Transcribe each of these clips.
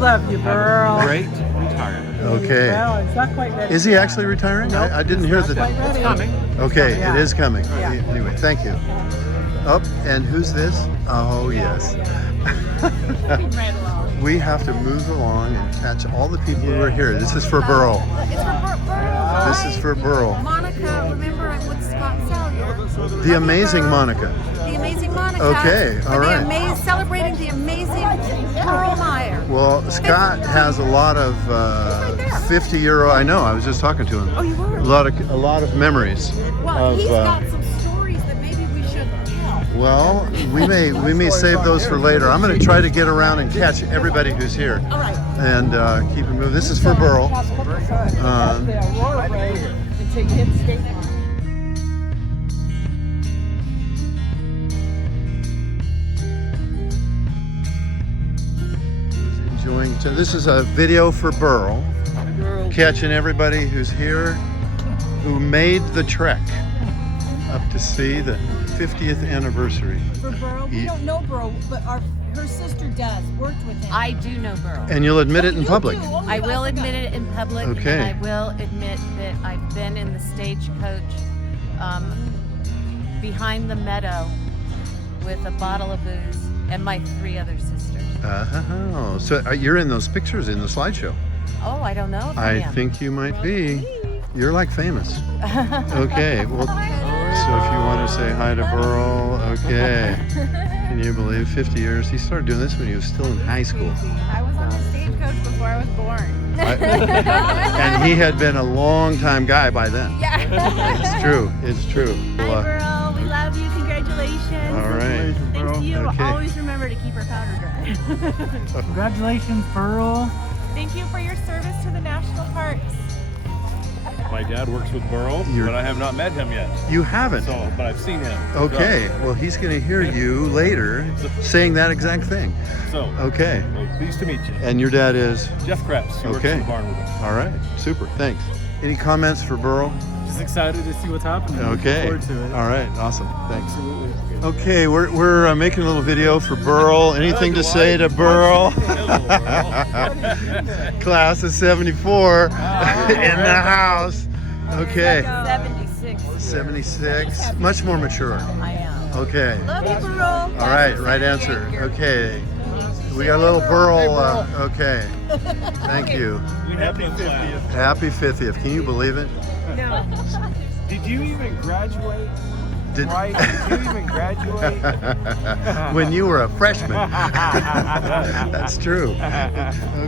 love you, Burrell. Great retirement. Okay. Well, it's not quite ready. Is he actually retiring? Nope, I didn't hear not the. quite ready. It's coming. Okay, Yeah. it is coming. Yeah. Anyway, thank you. Up, and who's this? Oh, yes. Right along. We have to move along and catch all the people who are here. This is for Burrell. It's for Burrell. This is for Burrell. Monica, remember I'm with Scott Salyer. The amazing Monica. The amazing Monica. Okay, all right. Celebrating the amazing Burrel Maier. Well, Scott has a lot of 50-year-old. I know. I was just talking to him. Oh, you were? A lot of memories. Well, of, he's got some stories that maybe we should tell. Well, we may save those for later. I'm going to try to get around and catch everybody who's here. All right. And keep it moving. This is for Burrell. The Aurora Parade and take him skate. Enjoying. So this is a video for Burrell, catching everybody who's here, who made the trek up to see the 50th anniversary. For Burrell, we don't know Burrell, but her sister does, worked with him. I do know Burrell. And you'll admit it in public. I will admit it in public, Okay. and I will admit that I've been in the Stagecoach behind the meadow with a bottle of booze and my 3 other sisters. Oh, so you're in those pictures in the slideshow. Oh, I don't know if I I am. think you might be. You're like famous. Okay, well, so if you want to say hi to Burrell, okay. Can you believe 50 years? He started doing this when he was still in high school. I was on the Stagecoach before I was born. And he had been a long time guy by then. Yeah. It's true, it's true. Hi, Well, Burrell. We love you. Congratulations. all right. Thanks to you. Okay. Always remember to keep our powder dry. Congratulations, Burrell. Thank you for your service to the national parks. My dad works with Burrell, but I have not met him yet. You haven't? But I've seen him. Okay, well, he's going to hear you later saying that exact thing. So, Okay, well, pleased to meet you. and your dad is? Jeff Krebs. He works Okay. in the barn with us. All right, super, thanks. Any comments for Burrell? Just excited to see what's happening. Okay. Look forward to it. All right. Awesome. Thanks. Absolutely. Okay, we're making a little video for Burrell. Anything to say to Burrell? Class of '74 in the house. Okay. 76. 76. Much more mature. I am. Okay. Love you, Burrell. All right. Right answer. Okay. We got a little Burrell. Okay. Thank you. Happy 50th. Happy 50th. Can you believe it? No. Did you even graduate? Did- Right? Did you even graduate? When you were a freshman. That's true.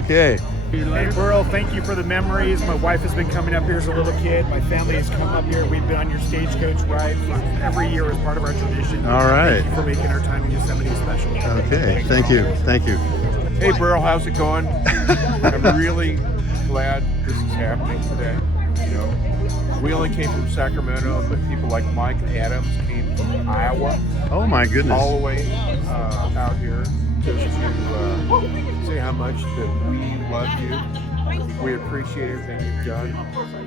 Okay. Hey Burrell, thank you for the memories. My wife has been coming up here as a little kid. My family has come up here. We've been on your Stagecoach ride for every year as part of our tradition. All right. Thank you for making our time in Yosemite special. Okay. Thank you. Thank you. Hey Burrell, how's it going? I'm really glad this is happening today. You know, we only came from Sacramento, but people like Mike Adams came from Iowa Oh my goodness. all the way out here just to say how much that we love you. We appreciate everything you've done.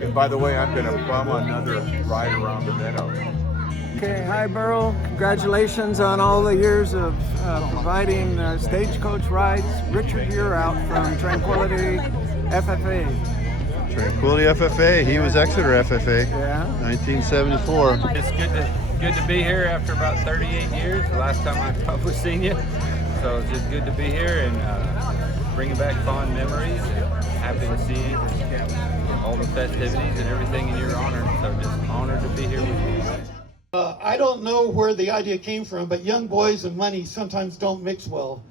And by the way, I'm going to bum another ride around the meadow. Okay, hi Burrell. Congratulations on all the years of providing Stagecoach rides. Richard, you're out from Tranquility FFA. Tranquility FFA. He was Exeter FFA. Yeah. 1974. It's good to be here after about 38 years. The last time I've probably seen you. So it's just good to be here and bringing back fond memories. Happy to see all the festivities and everything in your honor. So just honored to be here with you. I don't know where the idea came from, but young boys and money sometimes don't mix well.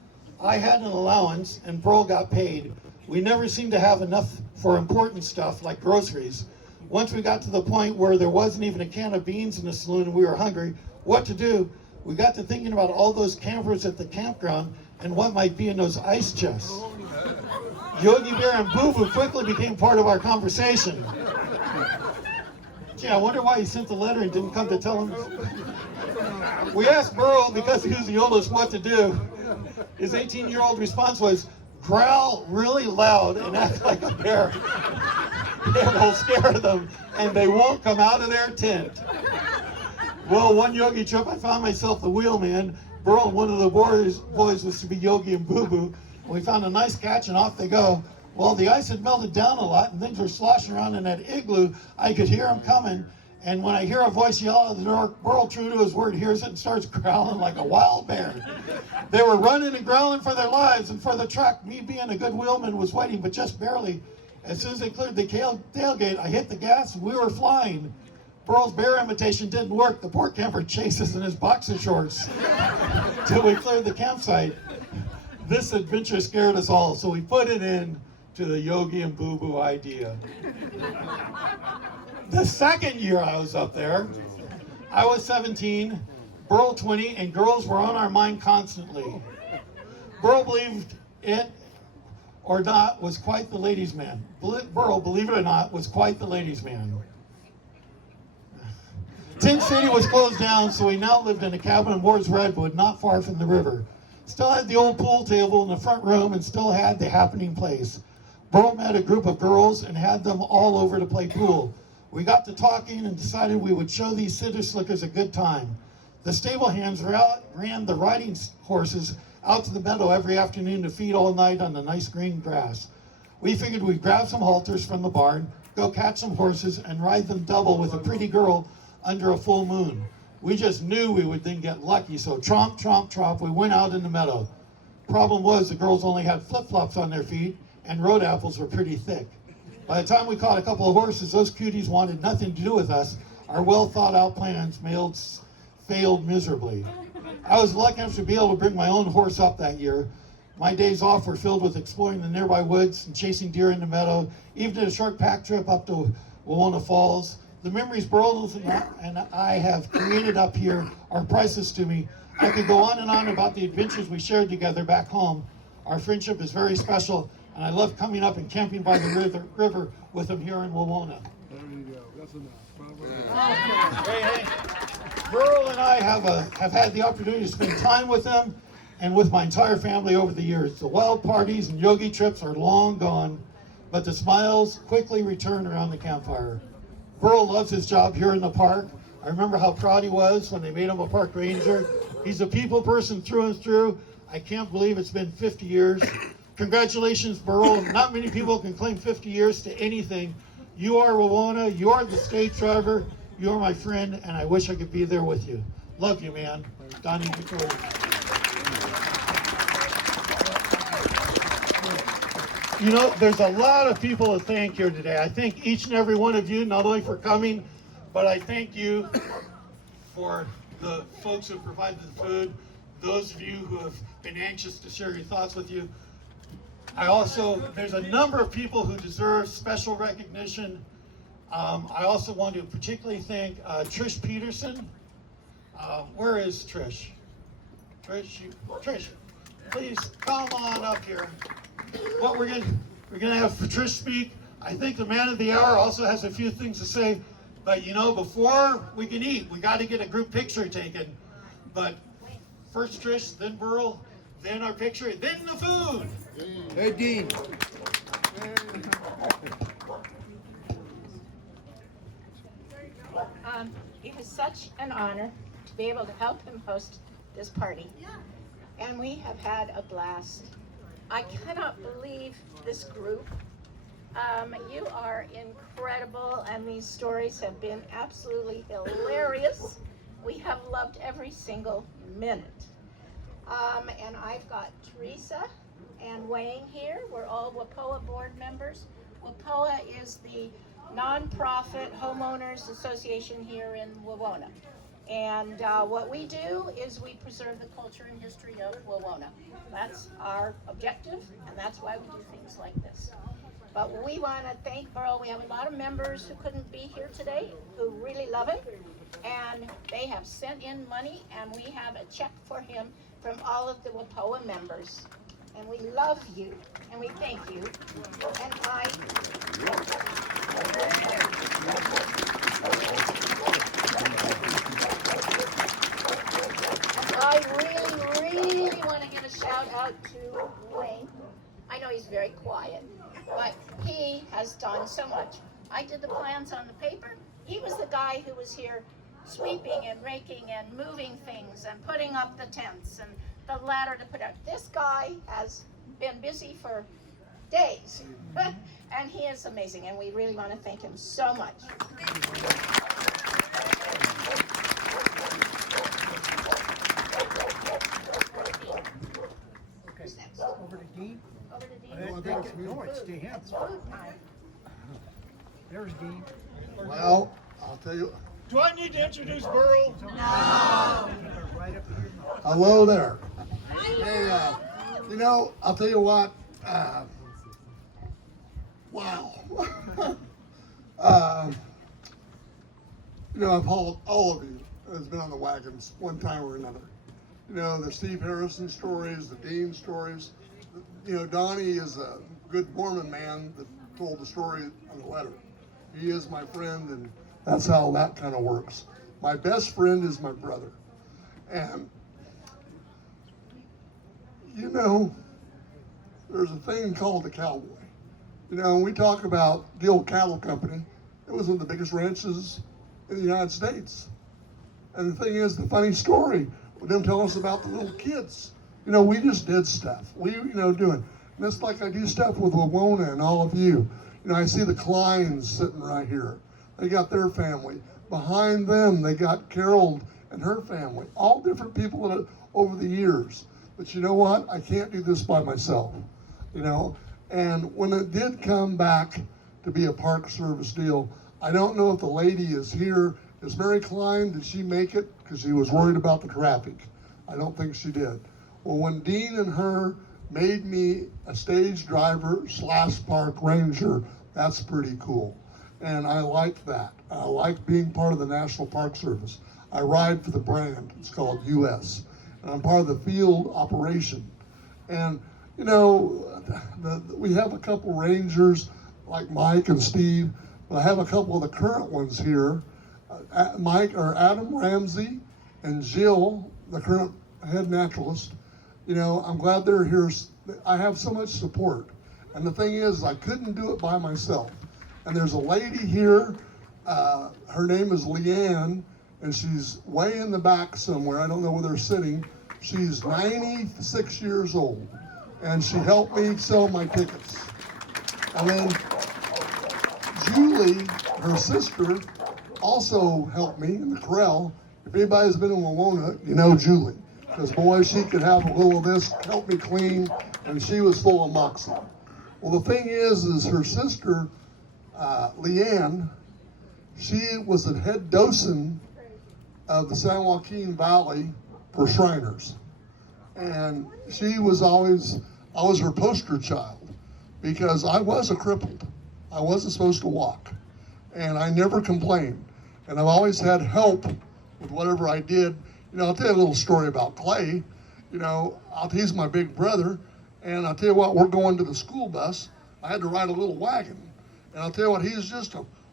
I had an allowance and Burrell got paid. We never seemed to have enough for important stuff like groceries. Once we got to the point where there wasn't even a can of beans in the saloon and we were hungry, what to do? We got to thinking about all those campers at the campground and what might be in those ice chests. Yogi Bear and Boo Boo quickly became part of our conversation. Gee, I wonder why he sent the letter and didn't come to tell him. We asked Burrell, because he was the oldest, what to do. His 18-year-old response was, growl really loud and act like a bear. It will scare them and they won't come out of their tent. Well, one Yogi trip, I found myself the wheelman. Burrell, one of the boys was to be Yogi and Boo Boo. We found a nice catch and off they go. Well, the ice had melted down a lot and things were sloshing around in that igloo. I could hear them coming. And when I hear a voice yell out of the door, Burrel, true to his word, hears it and starts growling like a wild bear. They were running and growling for their lives and for the truck. Me being a good wheelman was waiting, but just barely. As soon as they cleared the tailgate, I hit the gas and we were flying. Burrel's bear imitation didn't work. The poor camper chased us in his boxer shorts till we cleared the campsite. This adventure scared us all, so we put it in to the Yogi and Boo Boo idea. The second year I was up there, I was 17, Burrel 20, and girls were on our mind constantly. Burrel, believed it or not, was quite the ladies' man. Burrel, believe it or not, was quite the ladies' man. Tent City was closed down, so we now lived in a cabin in Moore's Redwood, not far from the river. Still had the old pool table in the front room and still had the happening place. Burrel met a group of girls and had them all over to play pool. We got to talking and decided we would show these city slickers a good time. The stable hands ran the riding horses out to the meadow every afternoon to feed all night on the nice green grass. We figured we'd grab some halters from the barn, go catch some horses, and ride them double with a pretty girl under a full moon. We just knew we would then get lucky, so tromp, tromp, tromp, we went out in the meadow. Problem was the girls only had flip-flops on their feet, and road apples were pretty thick. By the time we caught a couple of horses, those cuties wanted nothing to do with us. Our well-thought-out plans failed miserably. I was lucky enough to be able to bring my own horse up that year. My days off were filled with exploring the nearby woods and chasing deer in the meadow, even did a short pack trip up to Wawona Falls. The memories Burrel and I have created up here are priceless to me. I could go on and on about the adventures we shared together back home. Our friendship is very special, and I love coming up and camping by the river with them here in Wawona. There you go. That's enough. Hey. Burrel and I have had the opportunity to spend time with them and with my entire family over the years. The wild parties and yogi trips are long gone, but the smiles quickly return around the campfire. Burrel loves his job here in the park. I remember how proud he was when they made him a park ranger. He's a people person through and through. I can't believe it's been 50 years. Congratulations, Burrel. Not many people can claim 50 years to anything. You are Wawona, you are the stage driver, you are my friend, and I wish I could be there with you. Love you, man. Donnie Victoria. You know, there's a lot of people to thank here today. I thank each and every one of you, not only for coming, but I thank you for the folks who provided the food, those of you who have been anxious to share your thoughts with you. There's a number of people who deserve special recognition. I also want to particularly thank Trish Peterson. Where is Trish? Trish, please come on up here. What we're gonna have Trish speak. I think the man of the hour also has a few things to say, but you know, before we can eat, we got to get a group picture taken. But first Trish, then Burrel, then our picture, then the food. Hey, Dean. It is such an honor to be able to help him host this party. And we have had a blast. I cannot believe this group. You are incredible, and these stories have been absolutely hilarious. We have loved every single minute. And I've got Teresa and Wayne here. We're all WAPOA board members. WAPOA is the nonprofit homeowners association here in Wawona. And what we do is we preserve the culture and history of Wawona. That's our objective, and that's why we do things like this. But we want to thank Burrel. We have a lot of members who couldn't be here today who really love him, and they have sent in money, and we have a check for him from all of the WAPOA members. And we love you, and we thank you. And I really want to give a shout out to Wayne. I know he's very quiet, but he has done so much. I did the plans on the paper. He was the guy who was here sweeping and raking and moving things and putting up the tents and the ladder to put up. This guy has been busy for days. And he is amazing, and we really want to thank him so much. Okay, over to Dean. Over to Dean. No, it's to him. There's Dean. Well, I'll tell you. Do I need to introduce Burrel? Right up here. Hello there. Hey, you know, I'll tell you what. Wow. You know, I've hauled all of you has been on the wagons one time or another. You know, the Steve Harrison stories, the Dean stories. You know, Donnie is a good Mormon man that told the story on the letter. He is my friend, and that's how that kind of works. My best friend is my brother. And, you know, there's a thing called the cowboy. You know, when we talk about the old cattle company, it was one of the biggest ranches in the United States. And the thing is, the funny story, with them telling us about the little kids. You know, we just did stuff. We, you know, doing. And it's like I do stuff with Wawona and all of you. You know, I see the Kleins sitting right here. They got their family. Behind them, they got Carol and her family. All different people that over the years. But you know what? I can't do this by myself. You know? And when it did come back to be a Park Service deal, I don't know if the lady is here. Is Mary Klein, did she make it? Because she was worried about the traffic. I don't think she did. Well, when Dean and her made me a stage driver / park ranger, that's pretty cool. And I like that. I like being part of the National Park Service. I ride for the brand. It's called US. And I'm part of the field operation. And, you know, we have a couple rangers like Mike and Steve, but I have a couple of the current ones here. Adam Ramsey and Jill, the current head naturalist. You know, I'm glad they're here. I have so much support. And the thing is, I couldn't do it by myself. And there's a lady here, her name is Leanne, and she's way in the back somewhere. I don't know where they're sitting. She's 96 years old, and she helped me sell my tickets. And then Julie, her sister, also helped me in the corral. If anybody's been in Wawona, you know Julie. Because boy, she could have a little of this, help me clean, and she was full of moxie. Well, the thing is her sister, Leanne, she was the head docent of the San Joaquin Valley for Shriners. And she was always, I was her poster child because I was a crippled. I wasn't supposed to walk. And I never complained. And I've always had help with whatever I did. You know, I'll tell you a little story about Clay. You know, he's my big brother. And I'll tell you what, we're going to the school bus. I had to ride a little wagon. And I'll tell you what,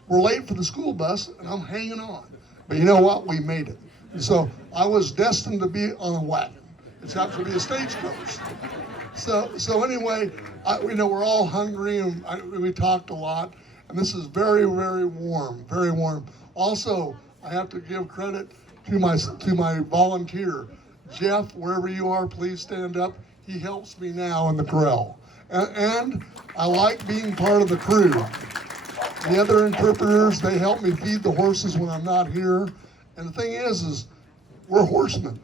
we're late for the school bus, and I'm hanging on. But you know what? We made it. And so I was destined to be on a wagon. It's happened to be a stagecoach. So anyway, you know, we're all hungry, and we talked a lot. And this is very, very warm, very warm. Also, I have to give credit to my volunteer, Jeff. Wherever you are, please stand up. He helps me now in the corral, and I like being part of the crew. The other interpreters, they help me feed the horses when I'm not here. And the thing is we're horsemen.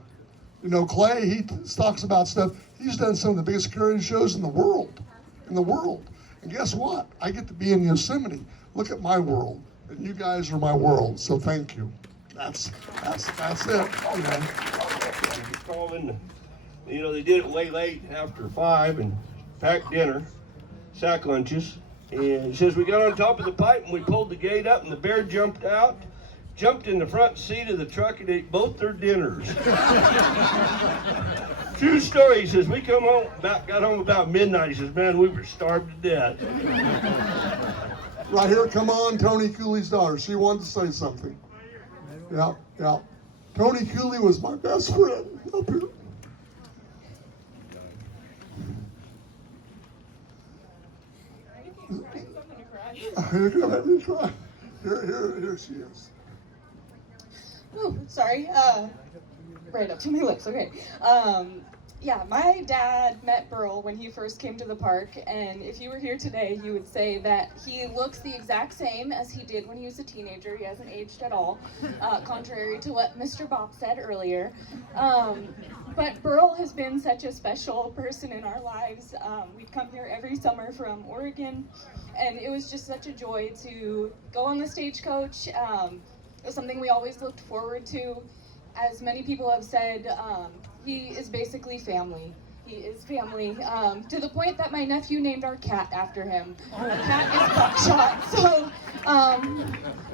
You know, Clay, he talks about stuff. He's done some of the biggest carriage shows in the world. And guess what? I get to be in Yosemite. Look at my world, and you guys are my world. So thank you. That's it. You know. Calling, you know, they did it way late after 5 and packed dinner, sack lunches. And it says we got on top of the pipe and we pulled the gate up and the bear jumped out, jumped in the front seat of the truck and ate both their dinners. True story. He says we got home about midnight. He says, man, we were starved to death. Right here, come on, Tony Cooley's daughter. She wanted to say something. Yeah. Tony Cooley was my best friend up here. You're gonna make me cry. Here she is. Oh, sorry. Right up to my lips. Okay. Yeah, my dad met Burrel when he first came to the park, and if you were here today, you would say that he looks the exact same as he did when he was a teenager. He hasn't aged at all, contrary to what Mr. Bob said earlier. But Burrel has been such a special person in our lives. We'd come here every summer from Oregon, and it was just such a joy to go on the Stagecoach. It was something we always looked forward to. As many people have said, he is basically family. He is family, to the point that my nephew named our cat after him. Our cat is Buckshot. So,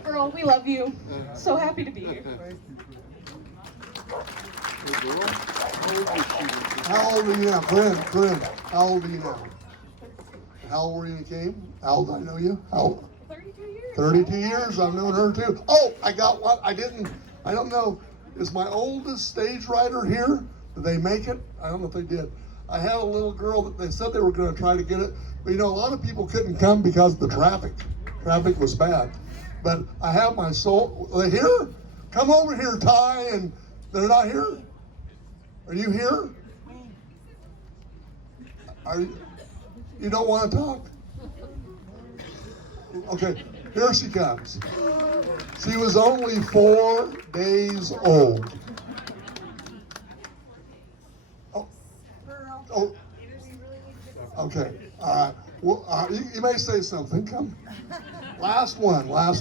Burrel, we love you. So happy to be here. How old are you now? Brent, how old are you now? How old were you when you came? How old do I know you? How old? 32 years. 32 years, I've known her too. Oh, I got one. I don't know. Is my oldest stage rider here? Did they make it? I don't know if they did. I had a little girl that they said they were going to try to get it, but you know, a lot of people couldn't come because of the traffic. Traffic was bad. But I have my soul. Are they here? Come over here, Ty, and they're not here? Are you here? Are you don't want to talk? Okay, here she comes. She was only 4 days old. Oh, okay. All right. Well, you may say something. Come. Last one. Hi,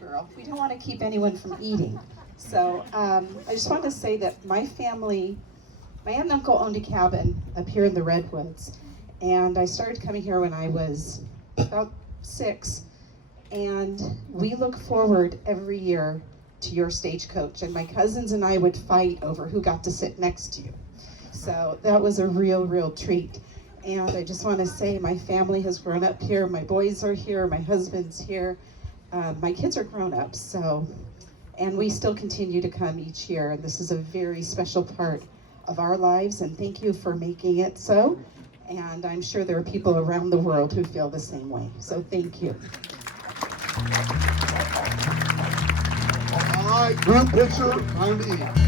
Burrel. We don't want to keep anyone from eating. So I just wanted to say that my family, my aunt and uncle owned a cabin up here in the Redwoods. And I started coming here when I was about 6. And we look forward every year to your Stagecoach, and my cousins and I would fight over who got to sit next to you. So that was a real treat. And I just want to say my family has grown up here. My boys are here, my husband's here. My kids are grown up, and we still continue to come each year. And this is a very special part of our lives, and thank you for making it so. And I'm sure there are people around the world who feel the same way. So thank you. All right, group picture, time to eat.